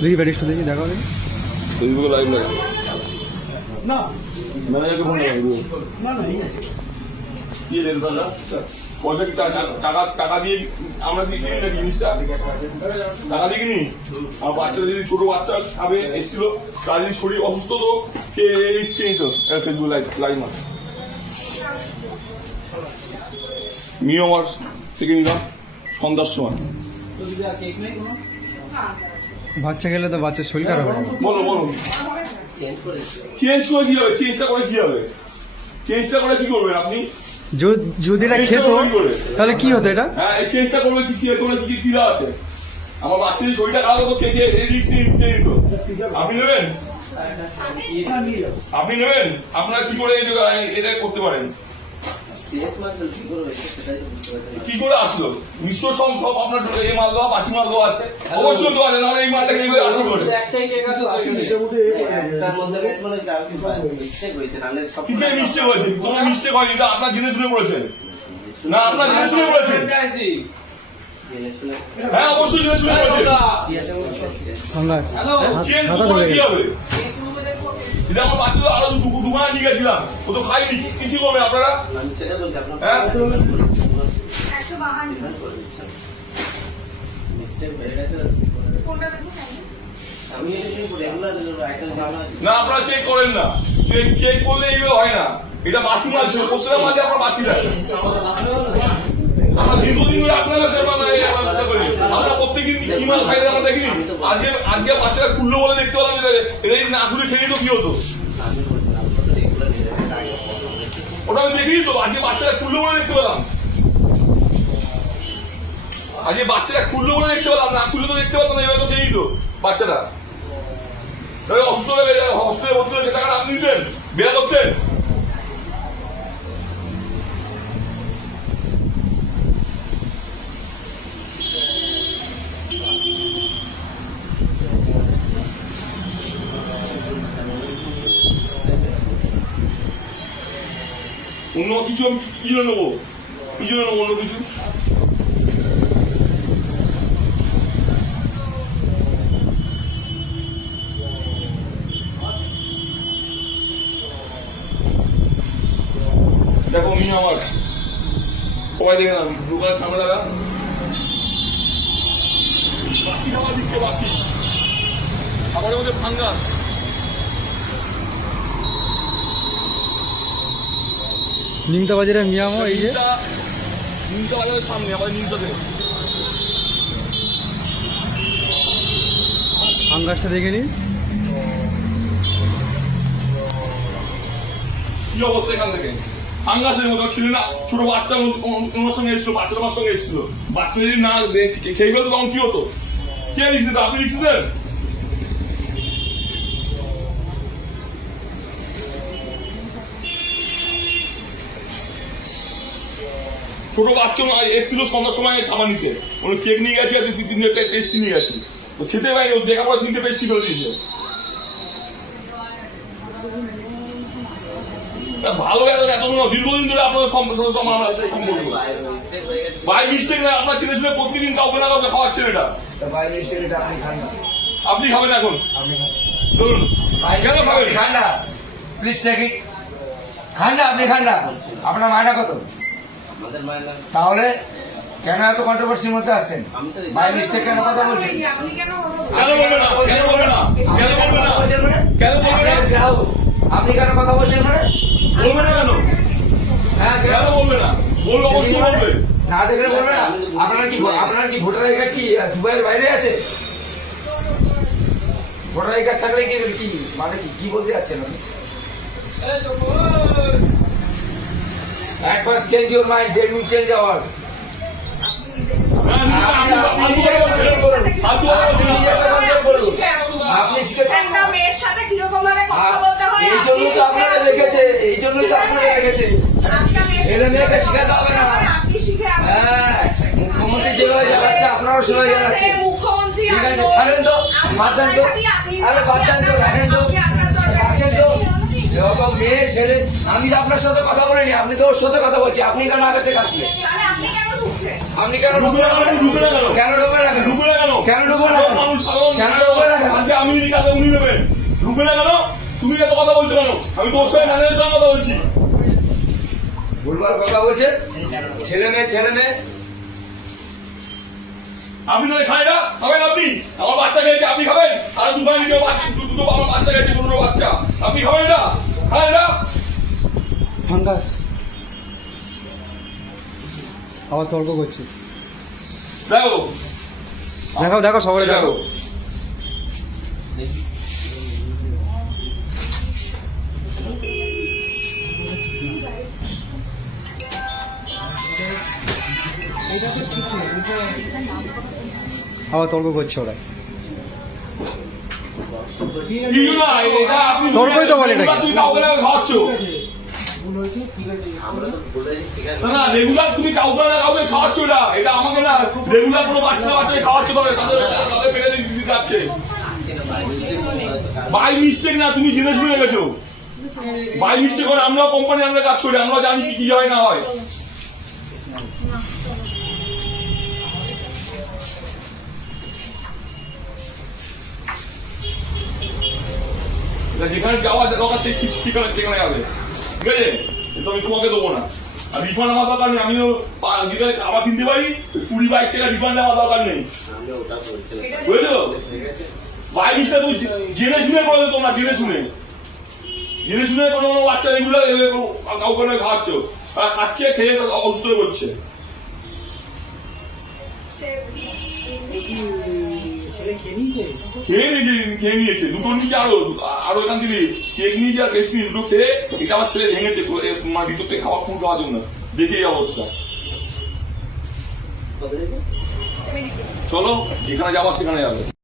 দেখি ব্যারিস্টার দেখি দেখা দেখি ফেসবুকে লাইভ লাগে না ম্যানেজারকে ফোন লাগে না না কি দেন দাদা পয়সা কি টাকা দিয়ে আমরা দিয়েছি নাকি জিনিসটা টাকা দিয়ে কিনি আমার বাচ্চারা যদি ছোট বাচ্চা খাবে এসেছিল তার যদি শরীর অসুস্থ তো কে রিস্ক নিত ফেসবুক লাইভ মাস মিয়ামার থেকে নিলাম সন্ধ্যার সময় বাচ্চা গেলে তো বাচ্চার শরীর খারাপ হবে বলো বলো চেঞ্জ করে কি হবে চেঞ্জটা করে কি হবে চেঞ্জটা করে কি করবেন আপনি যদি এটা খেত তাহলে কি হতো এটা হ্যাঁ এই চেঞ্জটা করবে কি করে কি কি আছে আমার বাচ্চাদের শরীরটা খারাপ হতো কে কে রিস্ক নিতে দিত আপনি নেবেন আপনি নেবেন আপনারা কি করে এটা করতে পারেন কি করে আসলো বিশ্ব সব সব আপনার এই মাল দেওয়া বাকি মাল দেওয়া আছে অবশ্যই দেওয়া আছে না এই মালটাকে এইভাবে আসলো করে কিসে মিস্টেক হয়েছে কোনো মিস্টেক হয়নি এটা আপনার জেনে শুনে করেছেন না আপনার জেনে শুনে করেছেন হ্যাঁ অবশ্যই জেনে শুনে করেছেন চেঞ্জ করে কি হবে এটা আমার বাচ্চাদের আরো দুবার নিয়ে গেছিলাম ও তো খাইনি কি করবে আপনারা হ্যাঁ না আপনারা চেক করেন না চেক করলে এইভাবে হয় না এটা বাসি মাল ছিল প্রত্যেকটা মাঝে আপনার বাসি দেয় আমরা দীর্ঘদিন ধরে আপনার কাছে আমরা প্রত্যেকদিন কি মাল খাই আমরা দেখিনি আজকে বাচ্চারা খুললো বলে দেখতে পেলাম এটা না খুলে খেলে তো কি হতো ওটা আমি দেখিনি তো আজকে বাচ্চারা খুললো বলে দেখতে পেলাম আজকে বাচ্চারা খুললো বলে দেখতে পেলাম না খুললে তো দেখতে পেতাম না এবার তো দেরি তো বাচ্চারা অসুস্থ হলে হসপিটালে ভর্তি হয়েছে টাকাটা আপনি দিতেন বেড়া করতেন অন্য কিছু আমি কি জন্য নেবো কি জন্য নেবো অন্য কিছু দেখো মিয়া আমার সবাই দেখে না দোকানের সামনে লাগা বাসি খাবার দিচ্ছে বাসি খাবারের মধ্যে ফাঙ্গাস নিমতা বাজারে মিয়ামো এই যে নিমতা বাজারের সামনে আমাদের নিমতাতে আম গাছটা দেখে নি কি অবস্থা এখান থেকে ফাঙ্গাসের মতো ছিল না ছোট বাচ্চা ওনার সঙ্গে এসেছিল বাচ্চারা আমার সঙ্গে এসেছিল বাচ্চা যদি না খেয়ে ফেলতো তখন কি হতো কে লিখছে আপনি লিখছিলেন ছোট বাচ্চা এসেছিল সন্ধ্যার সময় খাবার নিতে ওর কেক নিয়ে গেছে আর তিনটে পেস্ট্রি নিয়ে গেছে ও খেতে পারেনি ও দেখার পর তিনটে পেস্ট্রি ফেলে দিয়েছে ভালো এত দীর্ঘদিন ধরে আপনাদের সম্পর্ক বাই মিস্টেক না আপনার ছেলে শুনে প্রতিদিন কাউকে না কাউকে খাওয়াচ্ছেন এটা আপনি খাবেন এখন ধরুন কেন খাবেন Khanda please take it Khanda আপনি খান্ডা আপনার মায়না কত তাহলে কেন এত কন্ট্রোভার্সির মধ্যে আসছেন বাই মিস্টেক কেন কথা বলছেন আপনি কেন কথা বলছেন মানে বলবে না কেন হ্যাঁ কেন বলবে না বলবে অবশ্যই বলবে না দেখলে বলবে না আপনার কি ভোটার আই কার্ড কি দুবাইয়ের বাইরে আছে ভোটার আই কার্ড থাকলে কি মানে কি বলতে যাচ্ছেন আপনি At first change your mind, then you change our. আপনি একটা মেয়ের সাথে কিরকম ভাবে কথা বলতে হয় এই জন্যই তো আপনারা রেখেছে এই জন্যই তো আপনারা রেখেছে ছেলে মেয়েকে শিখাতে হবে না হ্যাঁ মুখ্যমন্ত্রী যেভাবে জানাচ্ছে আপনারাও সেভাবে জানাচ্ছেন মুখ্যমন্ত্রী ঠিক আছে ছাড়েন তো বাদ দেন তো আরে বাদ দেন তো রাখেন তো রাখেন তো এরকম মেয়ে ছেলে আমি তো আপনার সাথে কথা বলিনি আপনি তো ওর সাথে কথা বলছি আপনি কেন আগে থেকে আসলে হচ্ছে আপনি কেন ঢুকবে না কেন? ঢুকবে না কেন? কেন ঢুকবে না কেন? ঢুকবে না কেন? কেন ঢুকবে না কেন? মানুষ সাধারণ কেন ঢুকবে না কেন? আজকে আমি যদি কাজে উনি নেবেন ঢুকবে না কেন? তুমি এত কথা বলছো কেন? আমি তোর সঙ্গে ম্যানেজারের সঙ্গে কথা বলছি। ভুলভাল কথা বলছে, ছেলে মেয়ে আপনি তো খাই না খাবেন আপনি আমার বাচ্চা খেয়েছে আপনি খাবেন আর দোকানে নিজে দুটো আমার বাচ্চা খেয়েছে ছোট বাচ্চা আপনি খাবেন এটা খান এটা ফাঙ্গাস আবার তর্ক করছে। দেখো দেখো দেখো সবাই দেখো। আবার তর্ক করছে ওরা। কি না এটা আপনি তর্কই তো বলে এটাকে। তুমি কাউকে না খাওয়াচ্ছ না রেগুলার তুমি কাউকে না কাউকে খাওয়াচ্ছ এটা এটা আমাকে না রেগুলার কোনো বাচ্চাকে খাওয়াচ্ছ তবে তাদের পেটে দিতে যাচ্ছে বাই মিস্টেক না তুমি জেনে শুনে গেছো বাই মিস্টেক করে আমরা কোম্পানি আমরা কাজ করি আমরা জানি কি হয় না হয় যেখানে যাওয়া দরকার সেই ঠিকানা সেখানে যাবে ঠিক আছে তো আমি তোমাকে দেবো না আর রিফান্ড আমার দরকার নেই আমিও যেখানে খাবার কিনতে পারি 20-22 টাকা রিফান্ড আমার দরকার নেই বুঝেছো বাই মিস্টেক তুমি জেনে শুনে করে তোমরা জেনে শুনে কোনো বাচ্চা রেগুলার কাউকে খাওয়াচ্ছ তারা খাচ্ছে খেয়ে অসুস্থ হয়ে পড়ছে খেয়ে নিয়েছে দুটো নিচে আরো এখান থেকে কেক নিয়েছে আর বেশি দুটো খেয়ে এটা আমার ছেলে ভেঙেছে ভিতর থেকে খাওয়া ফুল খাওয়ার জন্য দেখে এই অবস্থা চলো যেখানে যাবা সেখানে যাবে